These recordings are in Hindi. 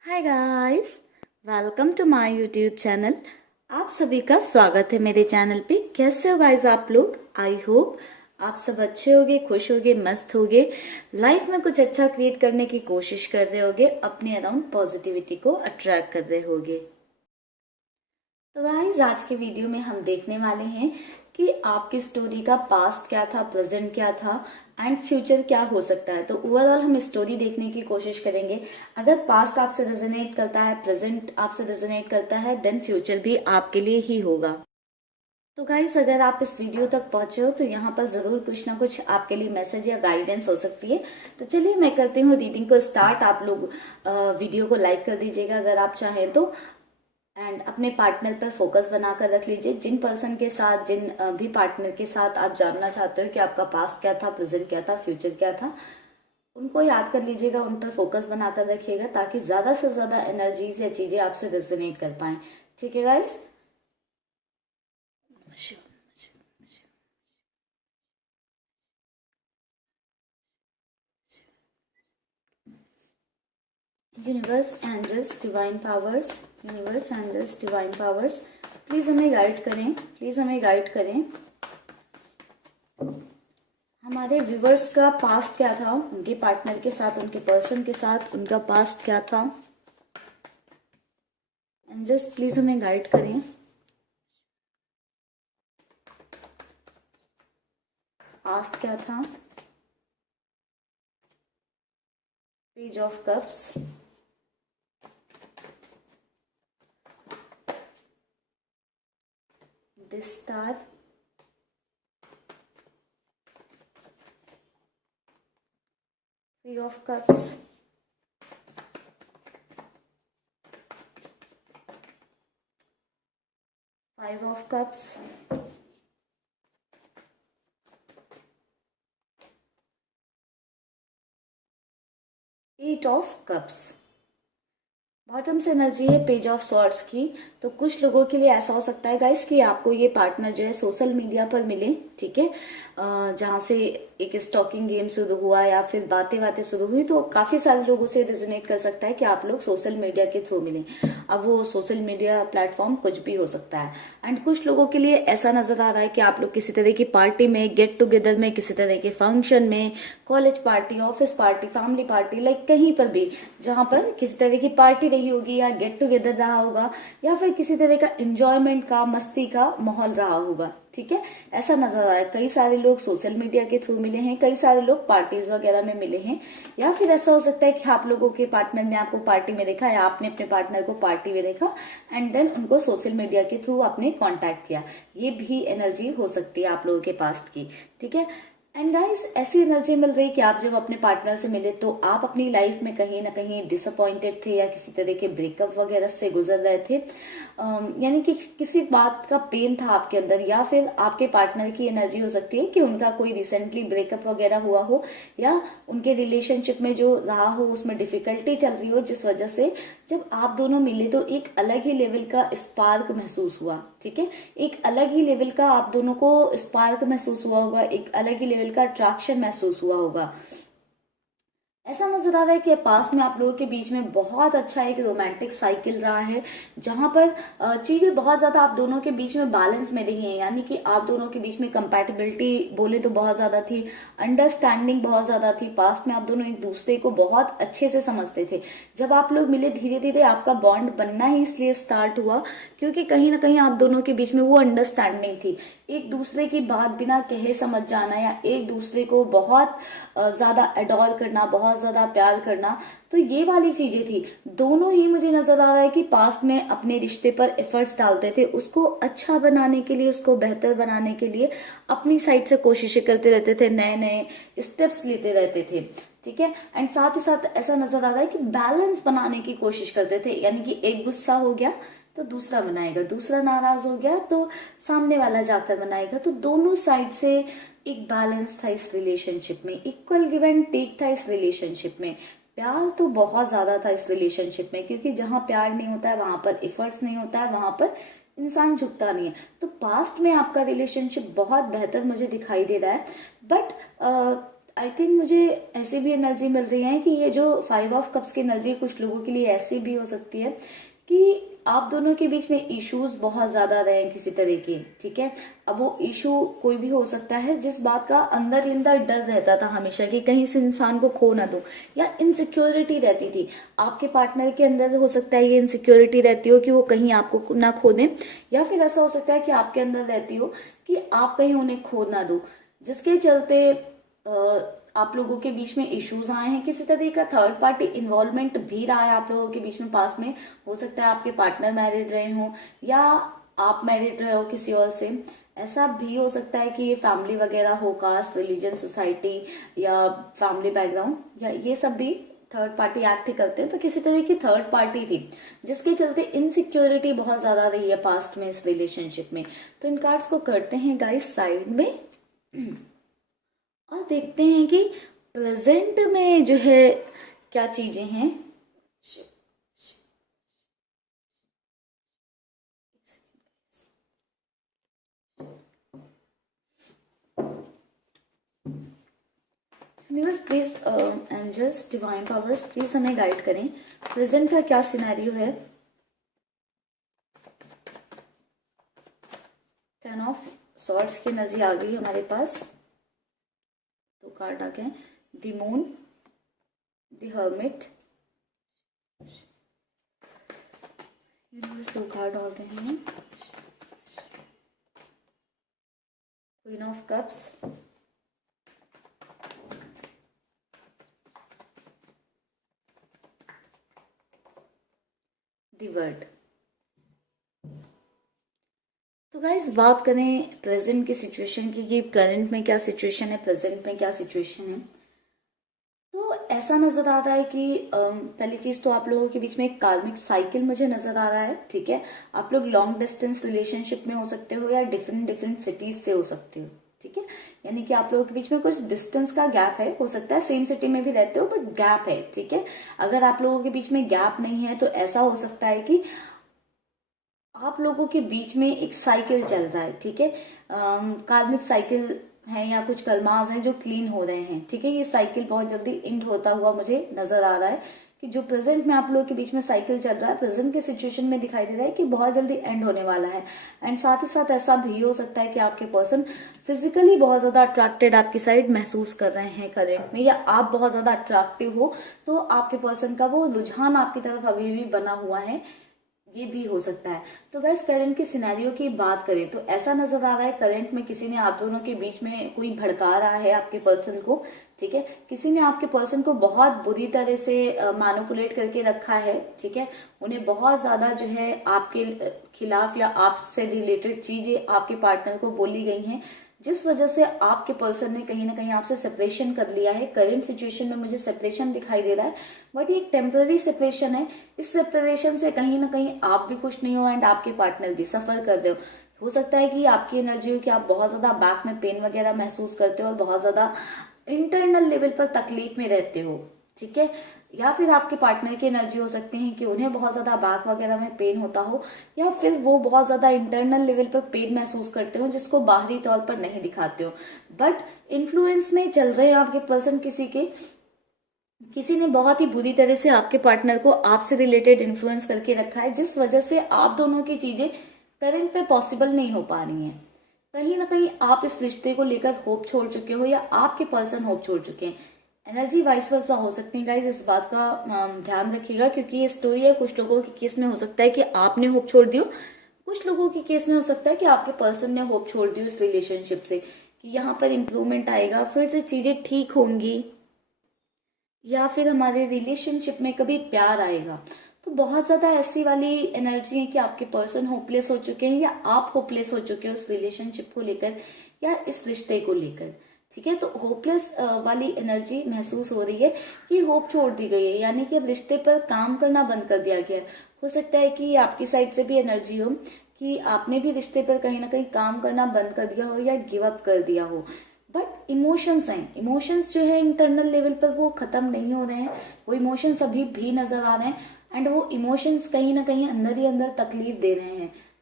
Hi guys, welcome to my YouTube channel. आप सभी का स्वागत है मेरे चैनल पे। कैसे हो गाइस आप लोग? आई होप आप सब अच्छे होगे, खुश होगे, मस्त होगे, लाइफ में कुछ अच्छा क्रिएट करने की कोशिश कर रहे होगे, अपने अराउंड पॉजिटिविटी को अट्रैक्ट कर रहे होगे। तो गाइस आज के वीडियो में हम देखने वाले हैं कि आपकी स्टोरी का पास्ट क्या था, प्रेजेंट क्या था एंड फ्यूचर क्या हो सकता है। तो ओवरऑल हम स्टोरी देखने की कोशिश करेंगे। अगर पास्ट आपसे रेजोनेट करता है, प्रेजेंट आपसे रेजोनेट करता है, देन फ्यूचर भी आपके लिए ही होगा। तो गाइस अगर आप इस वीडियो तक पहुंचे हो तो यहाँ पर जरूर कुछ ना कुछ आपके लिए मैसेज या गाइडेंस हो सकती है। तो चलिए मैं करती हूँ रीडिंग को स्टार्ट। आप लोग वीडियो को लाइक कर दीजिएगा अगर आप चाहें तो, एंड अपने पार्टनर पर फोकस बनाकर रख लीजिए। जिन पर्सन के साथ, जिन भी पार्टनर के साथ आप जानना चाहते हो कि आपका पास्ट क्या था, प्रेजेंट क्या था, फ्यूचर क्या था, उनको याद कर लीजिएगा, उन पर फोकस बनाकर रखिएगा ताकि ज्यादा से ज्यादा एनर्जीज या चीजें आपसे रेजोनेट कर पाए। ठीक है guys? Universe, angels, divine powers, universe, angels, divine powers, please हमें गाइड करें, प्लीज हमें गाइड करें। हमारे व्यूवर्स का पास्ट क्या था, उनके पार्टनर के साथ, उनके पर्सन के साथ उनका पास्ट क्या था। एंजल्स प्लीज हमें गाइड करें। पास्ट क्या था। Page of cups, this star, three of cups, five of cups, eight of cups. Bottom से एनर्जी है पेज ऑफ सॉर्ड्स की। तो कुछ लोगों के लिए ऐसा हो सकता है गाइस कि आपको ये पार्टनर जो है सोशल मीडिया पर मिले, ठीक है, जहां से एक स्टॉकिंग गेम शुरू हुआ या फिर बातें बातें शुरू हुई, तो काफी सारे लोगों से रेजोनेट कर सकता है कि आप लोग सोशल मीडिया के थ्रू मिले। अब वो सोशल मीडिया प्लेटफॉर्म कुछ भी हो सकता है। एंड कुछ लोगों के लिए ऐसा नजर आ रहा है कि आप लोग किसी तरह की पार्टी में, गेट टुगेदर में, किसी तरह के फंक्शन में, college party, office party, family party, like कहीं पर भी जहां पर किसी तरह की पार्टी रही होगी या गेट टुगेदर रहा होगा या फिर किसी तरह का एंजॉयमेंट का, मस्ती का माहौल रहा होगा। ठीक है, ऐसा नजर आ रहा है। कई सारे लोग सोशल मीडिया के थ्रू मिले हैं, कई सारे लोग पार्टीज वगैरह में मिले हैं, या फिर ऐसा हो सकता है कि आप लोगों के पार्टनर ने आपको पार्टी में देखा या आपने अपने पार्टनर को पार्टी में देखा एंड देन उनको सोशल मीडिया के थ्रू आपने कांटेक्ट किया। ये भी एनर्जी हो सकती है आप लोगों के पास्ट की। ठीक है, एंड गाइस ऐसी एनर्जी मिल रही कि आप जब अपने पार्टनर से मिले तो आप अपनी लाइफ में कहीं ना कहीं डिसअपॉइंटेड थे या किसी तरह के ब्रेकअप वगैरह से गुजर रहे थे। यानी कि किसी बात का पेन था आपके अंदर, या फिर आपके पार्टनर की एनर्जी हो सकती है कि उनका कोई रिसेंटली ब्रेकअप वगैरह हुआ हो या उनके रिलेशनशिप में जो रहा हो उसमें डिफिकल्टी चल रही हो, जिस वजह से जब आप दोनों मिले तो एक अलग ही लेवल का स्पार्क महसूस हुआ। ठीक है, एक अलग ही लेवल का आप दोनों को स्पार्क महसूस हुआ होगा, एक अलग ही लेवल का अट्रैक्शन महसूस हुआ होगा। ऐसा नजर आ रहा है कि पास्ट में आप लोगों के बीच में बहुत अच्छा एक रोमांटिक साइकिल रहा है, जहां पर चीजें बहुत ज्यादा आप दोनों के बीच में बैलेंस में रही हैं। यानी कि आप दोनों के बीच में कंपैटिबिलिटी बोले तो बहुत ज्यादा थी, अंडरस्टैंडिंग बहुत ज्यादा थी। पास्ट में आप दोनों एक दूसरे को बहुत अच्छे से समझते थे। जब आप लोग मिले धीरे धीरे आपका बॉन्ड बनना ही इसलिए स्टार्ट हुआ क्योंकि कहीं ना कहीं आप दोनों के बीच में वो अंडरस्टैंडिंग थी। एक दूसरे की बात बिना कहे समझ जाना या एक दूसरे को बहुत ज्यादा अडॉर करना, बहुत ज्यादा प्यार करना, तो ये वाली चीजें थी। दोनों ही मुझे नजर आ रहा है कि पास्ट में अपने रिश्ते पर एफर्ट्स डालते थे, उसको अच्छा बनाने के लिए, उसको बेहतर बनाने के लिए अपनी साइड से कोशिशें करते रहते थे, नए नए स्टेप्स लेते रहते थे। ठीक है, एंड साथ ही साथ ऐसा नजर आ रहा है कि बैलेंस बनाने की कोशिश करते थे। यानी कि एक गुस्सा हो गया तो दूसरा मनाएगा, दूसरा नाराज हो गया तो सामने वाला जाकर मनाएगा। तो दोनों साइड से एक बैलेंस था इस रिलेशनशिप में, इक्वल गिव एंड टेक था इस रिलेशनशिप में। प्यार तो बहुत ज्यादा था इस रिलेशनशिप में, क्योंकि जहां प्यार नहीं होता है वहां पर एफर्ट्स नहीं होता है, वहां पर इंसान झुकता नहीं है। तो पास्ट में आपका रिलेशनशिप बहुत बेहतर मुझे दिखाई दे रहा है, बट आई थिंक मुझे ऐसी भी एनर्जी मिल रही है कि ये जो 5 ऑफ कप्स की एनर्जी कुछ लोगों के लिए ऐसी भी हो सकती है कि आप दोनों के बीच में इश्यूज बहुत ज्यादा रहे हैं किसी तरह के, ठीक है। अब वो इशू कोई भी हो सकता है जिस बात का अंदर ही अंदर डर रहता था हमेशा कि कहीं से इंसान को खो ना दो, या इनसिक्योरिटी रहती थी आपके पार्टनर के अंदर। हो सकता है ये इनसिक्योरिटी रहती हो कि वो कहीं आपको ना खो दें, या फिर ऐसा हो सकता है कि आपके अंदर रहती हो कि आप कहीं उन्हें खो ना दो, जिसके चलते आप लोगों के बीच में इश्यूज आए हैं। किसी तरह का थर्ड पार्टी इन्वॉल्वमेंट भी रहा है आप लोगों के बीच में पास में। हो सकता है आपके पार्टनर मैरिड रहे हों या आप मैरिड रहे हो किसी और से। ऐसा भी हो सकता है कि ये फैमिली वगैरह हो, कास्ट, रिलीजन, सोसाइटी या फैमिली बैकग्राउंड, या ये सब भी थर्ड पार्टी एक्ट ही करते हैं। तो किसी तरह की थर्ड पार्टी थी जिसके चलते इनसिक्योरिटी बहुत ज्यादा रही है पास्ट में इस रिलेशनशिप में। तो इन कार्ड्स को करते हैं गाइस साइड में और देखते हैं कि प्रेजेंट में जो है क्या चीजें हैं। Universe please, angels, divine powers please हमें गाइड करें, प्रेजेंट का क्या सिनेरियो है। 10 ऑफ सॉर्ड्स की एनर्जी आ गई हमारे पास। दो कार्ड आ गए, the moon, the hermit. Universe दो कार्ड डालते हैं, queen of cups, the word. तो गाइस बात करें प्रेजेंट की सिचुएशन की कि करंट में क्या सिचुएशन है, प्रेजेंट में क्या सिचुएशन है। तो ऐसा नजर आ रहा है कि पहली चीज तो आप लोगों के बीच में एक कार्मिक साइकिल मुझे नजर आ रहा है, ठीक है। आप लोग लॉन्ग डिस्टेंस रिलेशनशिप में हो सकते हो या डिफरेंट डिफरेंट सिटीज से हो सकते हो, ठीक है। यानी कि आप लोगों के बीच में कुछ डिस्टेंस का गैप है, हो सकता है सेम सिटी में भी रहते हो बट गैप है, ठीक है। अगर आप लोगों के बीच में गैप नहीं है तो ऐसा हो सकता है कि आप लोगों के बीच में एक साइकिल चल रहा है, ठीक है। कार्मिक साइकिल है या कुछ कलमाज हैं जो क्लीन हो रहे हैं, ठीक है। ये साइकिल बहुत जल्दी एंड होता हुआ मुझे नजर आ रहा है कि जो प्रेजेंट में आप लोगों के बीच में साइकिल चल रहा है, प्रेजेंट के सिचुएशन में दिखाई दे रहा है कि बहुत जल्दी एंड होने वाला है। एंड साथ ही साथ ऐसा भी हो सकता है कि आपके पर्सन फिजिकली बहुत ज्यादा अट्रैक्टेड आपकी साइड महसूस कर रहे हैं करंट में, या आप बहुत ज्यादा अट्रैक्टिव हो तो आपके पर्सन का वो रुझान आपकी तरफ अभी भी बना हुआ है, ये भी हो सकता है। तो गैस करंट के सिनेरियो की बात करें तो ऐसा नजर आ रहा है करंट में किसी ने आप दोनों के बीच में कोई भड़का रहा है आपके पर्सन को, ठीक है। किसी ने आपके पर्सन को बहुत बुरी तरह से मैनिपुलेट करके रखा है, ठीक है। उन्हें बहुत ज्यादा जो है आपके खिलाफ या आपसे रिलेटेड चीजें आपके पार्टनर को बोली गई हैं, जिस वजह से आपके पर्सन ने कहीं ना कहीं आपसे सेपरेशन कर लिया है। करंट सिचुएशन में मुझे सेपरेशन दिखाई दे रहा है बट ये एक टेम्पररी सेपरेशन है। इस सेपरेशन से कहीं ना कहीं आप भी खुश नहीं हो एंड आपके पार्टनर भी सफर कर रहे हो सकता है कि आपकी एनर्जी हो कि आप बहुत ज्यादा बैक में पेन वगैरह महसूस करते हो और बहुत ज्यादा इंटरनल लेवल पर तकलीफ में रहते हो, ठीक है। या फिर आपके पार्टनर की एनर्जी हो सकती है कि उन्हें बहुत ज्यादा बैक वगैरह में पेन होता हो, या फिर वो बहुत ज्यादा इंटरनल लेवल पर पेन महसूस करते हो जिसको बाहरी तौर पर नहीं दिखाते हो, बट इन्फ्लुएंस में चल रहे हैं आपके पर्सन किसी ने बहुत ही बुरी तरह से आपके पार्टनर को आपसे रिलेटेड इन्फ्लुएंस करके रखा है, जिस वजह से आप दोनों की चीजें करंट पे पॉसिबल नहीं हो पा रही हैं। कहीं ना कहीं आप इस रिश्ते को लेकर होप छोड़ चुके हो या आपके पर्सन होप छोड़ चुके हैं। एनर्जी वाइस वर्सा हो सकती है गाइज, इस बात का ध्यान रखिएगा क्योंकि ये स्टोरी है। कुछ लोगों के केस में हो सकता है कि आपने होप छोड़ दियो, कुछ लोगों के केस में हो सकता है कि आपके पर्सन ने होप छोड़ दी इस रिलेशनशिप से कि यहाँ पर इम्प्रूवमेंट आएगा, फिर से चीजें ठीक होंगी, या फिर हमारे रिलेशनशिप में कभी प्यार आएगा। तो बहुत ज्यादा ऐसी वाली एनर्जी है कि आपके पर्सन होपलेस हो चुके हैं या आप होपलेस हो चुके हो उस रिलेशनशिप को लेकर या इस रिश्ते को लेकर, ठीक है। तो होपलेस वाली एनर्जी महसूस हो रही है कि होप छोड़ दी गई है, यानी कि अब रिश्ते पर काम करना बंद कर दिया गया है। हो सकता है कि आपकी साइड से भी एनर्जी हो कि आपने भी रिश्ते पर कहीं ना कहीं काम करना बंद कर दिया हो या गिव अप कर दिया हो, बट इमोशंस हैं, इमोशंस जो है इंटरनल लेवल पर वो खत्म नहीं हो रहे हैं, वो इमोशंस अभी भी नजर आ रहे हैं एंड वो इमोशंस कहीं ना कहीं अंदर ही अंदर तकलीफ दे रहे हैं,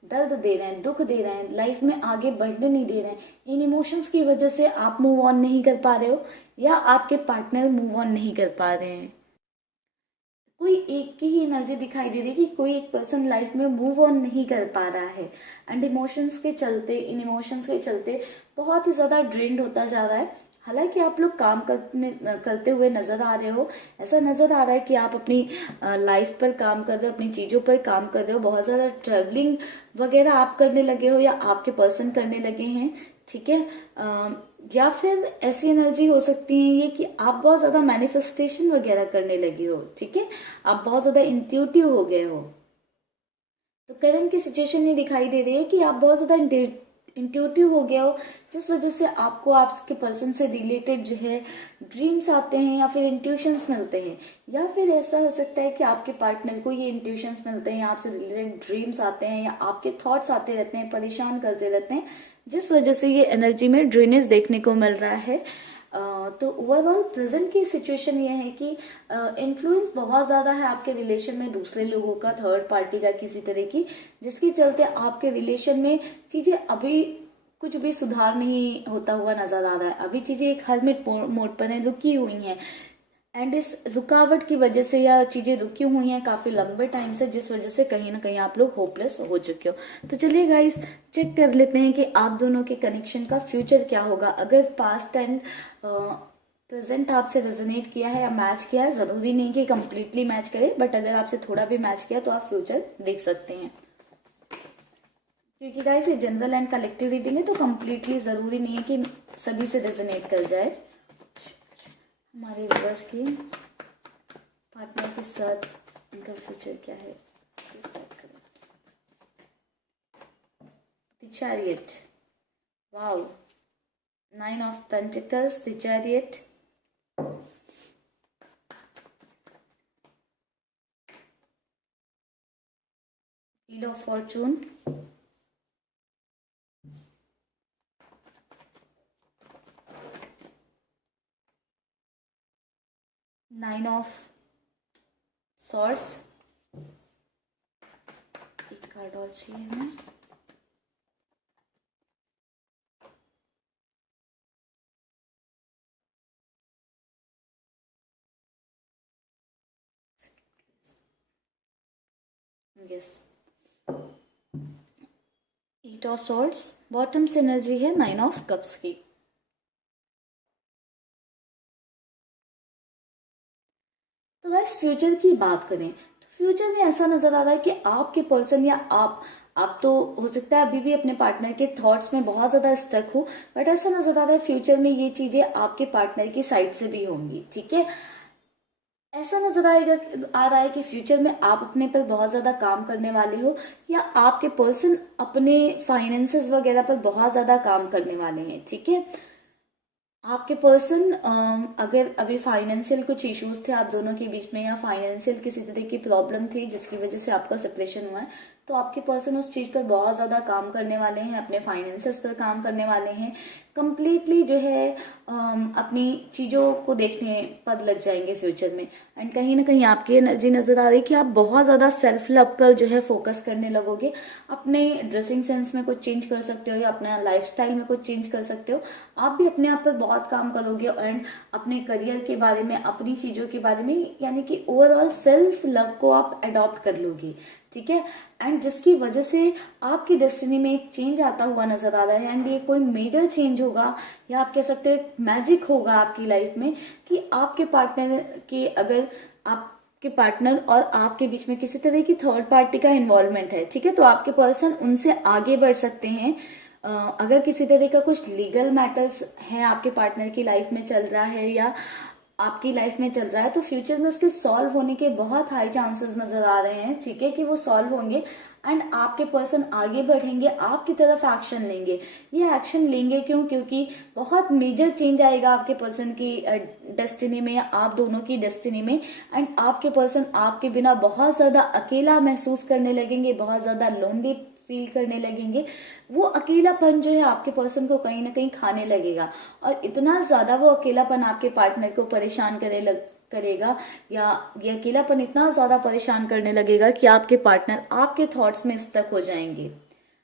दर्द दे रहे हैं, दुख दे रहे हैं, लाइफ में आगे बढ़ने नहीं दे रहे हैं, इन इमोशंस की वजह से आप मूव ऑन नहीं कर पा रहे हो या आपके पार्टनर मूव ऑन नहीं कर पा रहे हैं। कोई एक की ही एनर्जी दिखाई दे रही है कि कोई एक पर्सन लाइफ में मूव ऑन नहीं कर पा रहा है एंड इमोशंस के चलते, इन इमोशंस के चलते बहुत ही ज्यादा ड्रेन्ड होता जा रहा है। हालांकि आप लोग काम करते हुए नजर आ रहे हो, ऐसा नजर आ रहा है कि आप अपनी लाइफ पर काम कर रहे हो, अपनी चीजों पर काम कर रहे हो, बहुत ज्यादा ट्रेवलिंग वगैरह आप करने लगे हो या आपके पर्सन करने लगे हैं, ठीक है। या फिर ऐसी एनर्जी हो सकती है ये कि आप बहुत ज्यादा मैनिफेस्टेशन वगैरह करने लगे हो, ठीक है, आप बहुत ज्यादा इंट्यूटिव हो गए हो। तो करंट की सिचुएशन ये दिखाई दे रही है कि आप बहुत ज्यादा इंट्यूटिव हो गया हो, जिस वजह से आपको आपके पर्सन से रिलेटेड जो है ड्रीम्स आते हैं या फिर इंट्यूशंस मिलते हैं, या फिर ऐसा हो सकता है कि आपके पार्टनर को ये इंट्यूशंस मिलते हैं, आपसे रिलेटेड ड्रीम्स आते हैं या आपके थॉट्स आते रहते हैं, परेशान करते रहते हैं, जिस वजह से ये एनर्जी में ड्रेनेज देखने को मिल रहा है। तो ओवरऑल प्रेजेंट की सिचुएशन ये है कि इन्फ्लुएंस बहुत ज़्यादा है आपके रिलेशन में दूसरे लोगों का, थर्ड पार्टी का किसी तरह की, जिसके चलते आपके रिलेशन में चीज़ें अभी कुछ भी सुधार नहीं होता हुआ नजर आ रहा है। अभी चीज़ें एक हरमिट मोड पर है, रुकी हुई हैं एंड इस रुकावट की वजह से या चीजें रुकी हुई हैं काफी लंबे टाइम से, जिस वजह से कहीं ना कहीं आप लोग होपलेस हो चुके हो। तो चलिए गाइस चेक कर लेते हैं कि आप दोनों के कनेक्शन का फ्यूचर क्या होगा। अगर पास्ट एंड प्रेजेंट आपसे रेजोनेट किया है या मैच किया है, जरूरी नहीं कि कंप्लीटली मैच करे, बट अगर आपसे थोड़ा भी मैच किया तो आप फ्यूचर देख सकते हैं। क्योंकि गाइस ये जनरल एंड कलेक्टिव रीडिंग है, तो कंप्लीटली जरूरी नहीं है कि सभी से रेजोनेट कर जाए। हमारे व्यूअर्स के पार्टनर के साथ उनका फ्यूचर क्या है, स्टार्ट करें। The chariot, wow, 9 of pentacles, the chariot, wheel of Fortune, nine of swords, एक कार्ड और चाहिए हमें, यस, 8 ऑफ सॉर्ड्स। बॉटम से एनर्जी है 9 ऑफ कप्स की। तो गाइस फ्यूचर की बात करें तो फ्यूचर में ऐसा नजर आ रहा है कि आपके पर्सन या आप तो हो सकता है अभी भी अपने पार्टनर के थॉट्स में बहुत ज्यादा स्टक हो, बट ऐसा नजर आ रहा है फ्यूचर में ये चीजें आपके पार्टनर की साइड से भी होंगी, ठीक है। ऐसा नजर आ रहा है कि फ्यूचर में आप अपने पर बहुत ज्यादा काम करने वाले हो या आपके पर्सन अपने फाइनेंसेस वगैरह पर बहुत ज्यादा काम करने वाले हैं, ठीक है। आपके पर्सन अगर अभी फाइनेंशियल कुछ इश्यूज थे आप दोनों के बीच में या फाइनेंशियल किसी तरह की प्रॉब्लम थी जिसकी वजह से आपका सेपरेशन हुआ है, तो आपके पर्सन उस चीज पर बहुत ज्यादा काम करने वाले हैं, अपने फाइनेंसेस पर काम करने वाले हैं, कंप्लीटली जो है अपनी चीजों को देखने पर लग जाएंगे फ्यूचर में। एंड कहीं ना कहीं आपकी एनर्जी नजर आ रही है कि आप बहुत ज्यादा सेल्फ लव पर जो है फोकस करने लगोगे, अपने ड्रेसिंग सेंस में कुछ चेंज कर सकते हो या अपना लाइफस्टाइल में कुछ चेंज कर सकते हो। आप भी अपने आप पर बहुत काम करोगे एंड अपने करियर के बारे में, अपनी चीजों के बारे में, यानी कि ओवरऑल सेल्फ लव को आप अडॉप्ट कर लोगे, ठीक है। एंड जिसकी वजह से आपकी डेस्टिनी में एक चेंज आता हुआ नजर आ रहा है एंड ये कोई मेजर चेंज होगा या आप कह सकते हो मैजिक होगा आपकी लाइफ में कि आपके पार्टनर के, अगर आपके पार्टनर और आपके बीच में किसी तरह की थर्ड पार्टी का इन्वॉल्वमेंट है, ठीक है, तो आपके पर्सन उनसे आगे बढ़ सकते हैं। अगर किसी तरह का कुछ लीगल मैटर्स है आपके पार्टनर की लाइफ में चल रहा है या आपकी लाइफ में चल रहा है, तो फ्यूचर में उसके सॉल्व होने के बहुत हाई चांसेस नजर आ रहे हैं, ठीक है, कि वो सॉल्व होंगे एंड आपके पर्सन आगे बढ़ेंगे, आपकी तरफ एक्शन लेंगे। ये एक्शन लेंगे क्यों? क्योंकि बहुत मेजर चेंज आएगा आपके पर्सन की डेस्टिनी में या आप दोनों की डेस्टिनी में एंड आपके पर्सन आपके बिना बहुत ज्यादा अकेला महसूस करने लगेंगे, बहुत ज्यादा लोनली फील करने लगेंगे। वो अकेलापन जो है आपके पर्सन को कहीं ना कहीं खाने लगेगा और इतना ज्यादा वो अकेलापन आपके पार्टनर को परेशान करेगा या ये अकेलापन इतना ज्यादा परेशान करने लगेगा कि आपके पार्टनर आपके थॉट्स में स्टक हो जाएंगे,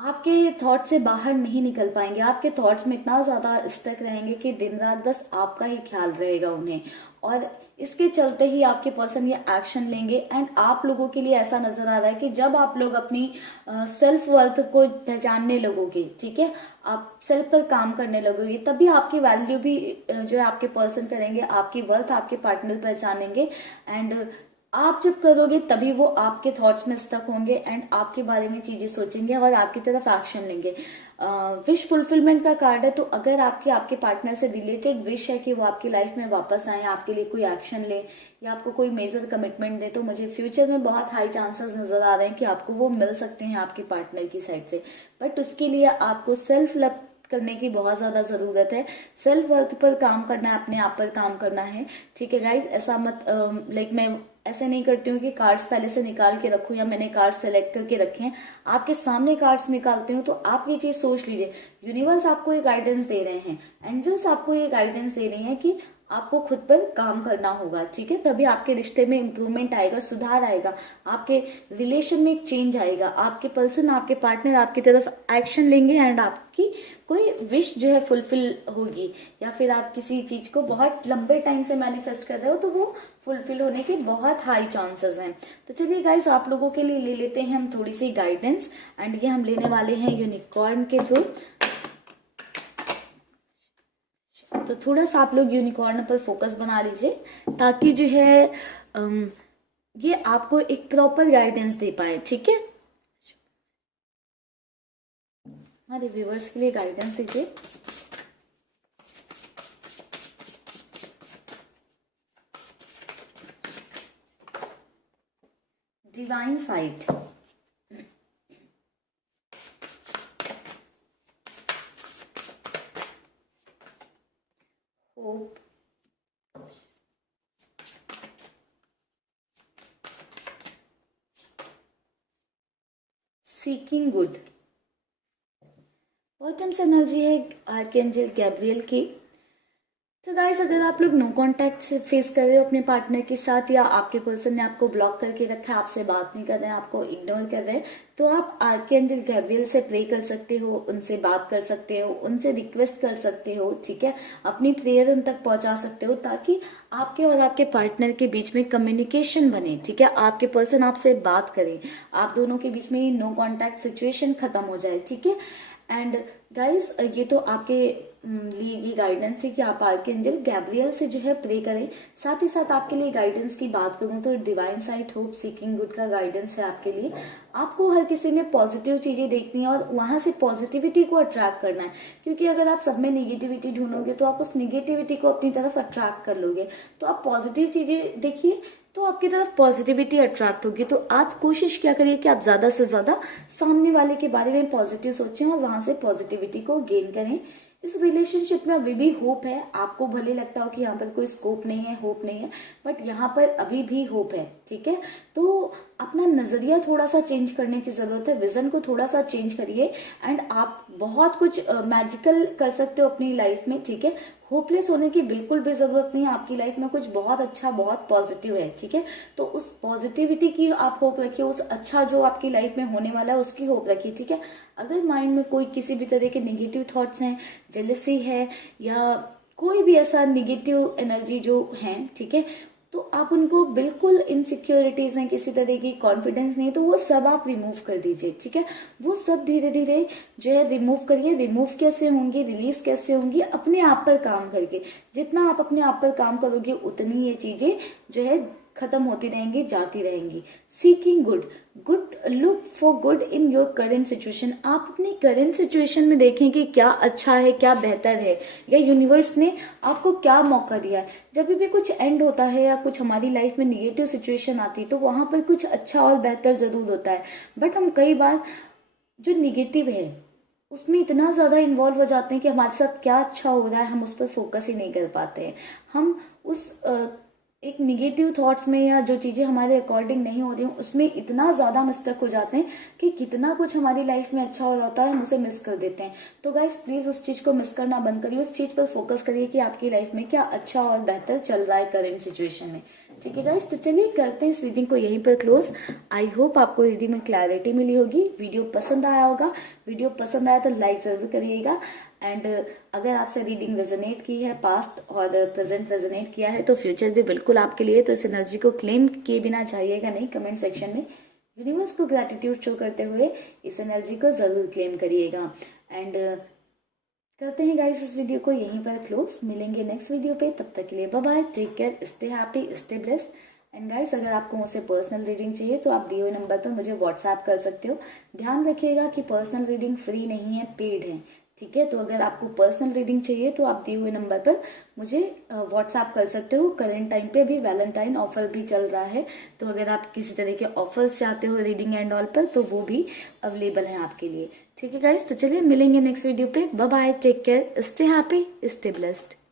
आपके थॉट से बाहर नहीं निकल पाएंगे, आपके थॉट्स में इतना ज्यादा स्टक रहेंगे कि दिन रात बस आपका ही ख्याल रहेगा उन्हें, और इसके चलते ही आपके पर्सन ये एक्शन लेंगे। एंड आप लोगों के लिए ऐसा नजर आ रहा है कि जब आप लोग अपनी सेल्फ वर्थ को पहचानने लगोगे, ठीक है, आप सेल्फ पर काम करने लगोगे, तभी आपकी वैल्यू भी जो है आपके पर्सन करेंगे, आपकी वर्थ आपके पार्टनर पहचानेंगे। एंड आप जब करोगे तभी वो आपके थॉट्स में स्टक होंगे एंड आपके बारे में चीजें सोचेंगे और आपकी तरफ एक्शन लेंगे। विश फुलफिलमेंट का कार्ड है, तो अगर आपके पार्टनर से रिलेटेड विश है कि वो आपकी लाइफ में वापस आए, आपके लिए कोई एक्शन ले या आपको कोई मेजर कमिटमेंट दे, तो मुझे फ्यूचर में बहुत हाई चांसेस नजर आ रहे हैं कि आपको वो मिल सकते हैं आपके पार्टनर की साइड से। बट उसके लिए आपको सेल्फ लव करने की बहुत ज्यादा जरूरत है, सेल्फ वर्थ पर काम करना है, अपने आप पर काम करना है। ठीक है गाइज, ऐसा मत लाइक मैं ऐसे नहीं करती हूँ कि कार्ड्स पहले से निकाल के रखूं या मैंने कार्ड्स सेलेक्ट करके रखे हैं, आपके सामने कार्ड्स निकालती हूँ। तो आप ये चीज सोच लीजिए, यूनिवर्स आपको ये गाइडेंस दे रहे हैं, एंजल्स आपको ये गाइडेंस दे रही हैं कि आपको खुद पर काम करना होगा, ठीक है, तभी आपके रिश्ते में इंप्रूवमेंट आएगा, सुधार आएगा, आपके रिलेशन में एक चेंज आएगा, आपके पर्सन आपके पार्टनर आपकी तरफ एक्शन लेंगे एंड आपकी कोई विश जो है फुलफिल होगी, या फिर आप किसी चीज को बहुत लंबे टाइम से मैनिफेस्ट कर रहे हो तो वो फुलफिल होने के बहुत हाई चांसेस हैं। तो चलिए गाइस, आप लोगों के लिए ले लेते हैं हम थोड़ी सी गाइडेंस, एंड ये हम लेने वाले हैं यूनिकॉर्न के थ्रू। तो थोड़ा सा आप लोग यूनिकॉर्न पर फोकस बना लीजिए ताकि जो है ये आपको एक प्रॉपर गाइडेंस दे पाए, ठीक है। हमारे व्यूवर्स के लिए गाइडेंस दीजिए। Divine site, hope, seeking good. Bottoms energy है आर्कएंजल गैब्रियल की। तो गाइस, अगर आप लोग नो कांटेक्ट से फेस कर रहे हो अपने पार्टनर के साथ, या आपके पर्सन ने आपको ब्लॉक करके रखा है, आपसे बात नहीं कर रहे हैं, आपको इग्नोर कर रहे हैं, तो आप आर्कएंजल गैब्रियल से प्रे कर सकते हो, उनसे बात कर सकते हो, उनसे रिक्वेस्ट कर सकते हो, ठीक है, अपनी प्रेयर उन तक पहुंचा सकते हो ताकि आपके और आपके पार्टनर के बीच में कम्युनिकेशन बने, ठीक है, आपके पर्सन आपसे बात करें, आप दोनों के बीच में नो कांटेक्ट सिचुएशन खत्म हो जाए, ठीक है। एंड गाइस, ये तो आपके लिए ये गाइडेंस थी कि आप आर्कएंजल गैब्रियल से जो है प्रे करें। साथ ही साथ आपके लिए गाइडेंस की बात करूं तो divine site hope seeking good का गाइडेंस है आपके लिए। आपको हर किसी में पॉजिटिव चीजें देखनी है और वहां से पॉजिटिविटी को अट्रैक्ट करना है, क्योंकि अगर आप सब में निगेटिविटी ढूंढोगे तो आप उस निगेटिविटी को अपनी तरफ अट्रैक्ट कर लोगे। तो आप पॉजिटिव चीजें देखिए तो आपकी तरफ पॉजिटिविटी अट्रैक्ट होगी। तो आप कोशिश क्या करिए कि आप ज्यादा से ज्यादा सामने वाले के बारे में पॉजिटिव सोचें और वहां से पॉजिटिविटी को गेन करें। इस रिलेशनशिप में अभी भी होप है, आपको भले लगता हो कि यहाँ पर कोई स्कोप नहीं है, होप नहीं है, बट यहाँ पर अभी भी होप है, ठीक है। तो अपना नजरिया थोड़ा सा चेंज करने की जरूरत है, विजन को थोड़ा सा चेंज करिए एंड आप बहुत कुछ मैजिकल कर सकते हो अपनी लाइफ में, ठीक है। होपलेस होने की बिल्कुल भी जरूरत नहीं है, आपकी लाइफ में कुछ बहुत अच्छा बहुत पॉजिटिव है, ठीक है। तो उस पॉजिटिविटी की आप होप रखिए, उस अच्छा जो आपकी लाइफ में होने वाला है उसकी होप रखिए, ठीक है। अगर माइंड में कोई किसी भी तरह के नेगेटिव थॉट्स हैं, जेलसी है या कोई भी ऐसा नेगेटिव एनर्जी जो है, ठीक है, तो आप उनको बिल्कुल इनसिक्योरिटीज हैं, किसी तरह की कॉन्फिडेंस नहीं, तो वो सब आप रिमूव कर दीजिए, ठीक है। वो सब धीरे धीरे जो है रिमूव करिए। रिमूव कैसे होंगी, रिलीज कैसे होंगी, अपने आप पर काम करके। जितना आप अपने आप पर काम करोगे उतनी ये चीजें जो है खत्म होती रहेंगी, जाती रहेंगी। Seeking good, good look for good in your current situation. आप अपनी करेंट सिचुएशन में देखें कि क्या अच्छा है, क्या बेहतर है, या यूनिवर्स ने आपको क्या मौका दिया है। जब भी कुछ एंड होता है या कुछ हमारी लाइफ में निगेटिव सिचुएशन आती है तो वहां पर कुछ अच्छा और बेहतर जरूर होता है, बट हम कई बार जो निगेटिव है उसमें इतना ज्यादा इन्वॉल्व हो जाते हैं कि हमारे साथ क्या अच्छा हो रहा है हम उस पर फोकस ही नहीं कर पाते हैं। हम उस एक निगेटिव थॉट्स में या जो चीजें हमारे अकॉर्डिंग नहीं हो रही हैं उसमें इतना ज्यादा मिस्टेक हो जाते हैं कि कितना कुछ हमारी लाइफ में अच्छा हो रहा होता है हम उसे मिस कर देते हैं। तो गाइस, प्लीज उस चीज को मिस करना बंद करिए, उस चीज पर फोकस करिए कि आपकी लाइफ में क्या अच्छा और बेहतर चल रहा है करेंट सिचुएशन में। ठीक है गाइस, तो चलिए करते हैं इस रीडिंग को यहीं पर क्लोज। आई होप आपको रीडिंग में क्लैरिटी मिली होगी, वीडियो पसंद आया होगा। वीडियो पसंद आया तो लाइक जरूर करिएगा। एंड अगर आपसे रीडिंग रेजोनेट की है, पास्ट और प्रेजेंट रेजोनेट किया है, तो फ्यूचर भी बिल्कुल आपके लिए। तो इस एनर्जी को क्लेम किए बिना जाइएगा नहीं, कमेंट सेक्शन में यूनिवर्स को ग्रैटिट्यूड शो करते हुए इस एनर्जी को जरूर क्लेम करिएगा। एंड करते हैं गाइस इस वीडियो को यहीं पर क्लोज। मिलेंगे नेक्स्ट वीडियो पे, तब तक के लिए bye bye, take care, stay happy, stay blessed. And guys अगर आपको मुझसे पर्सनल रीडिंग चाहिए तो आप दिए हुए नंबर पर मुझे व्हाट्सएप कर सकते हो। ध्यान रखिएगा कि पर्सनल रीडिंग फ्री नहीं है, पेड है। ठीक है, तो अगर आपको पर्सनल रीडिंग चाहिए तो आप दिए हुए नंबर पर मुझे व्हाट्सएप कर सकते हो। करेंट टाइम पे अभी वैलेंटाइन ऑफर भी चल रहा है, तो अगर आप किसी तरह के ऑफर्स चाहते हो रीडिंग एंड ऑल पर, तो वो भी अवेलेबल है आपके लिए। ठीक है गाइस, तो चलिए मिलेंगे नेक्स्ट वीडियो पे। Bye bye, take care, stay happy, stay blessed.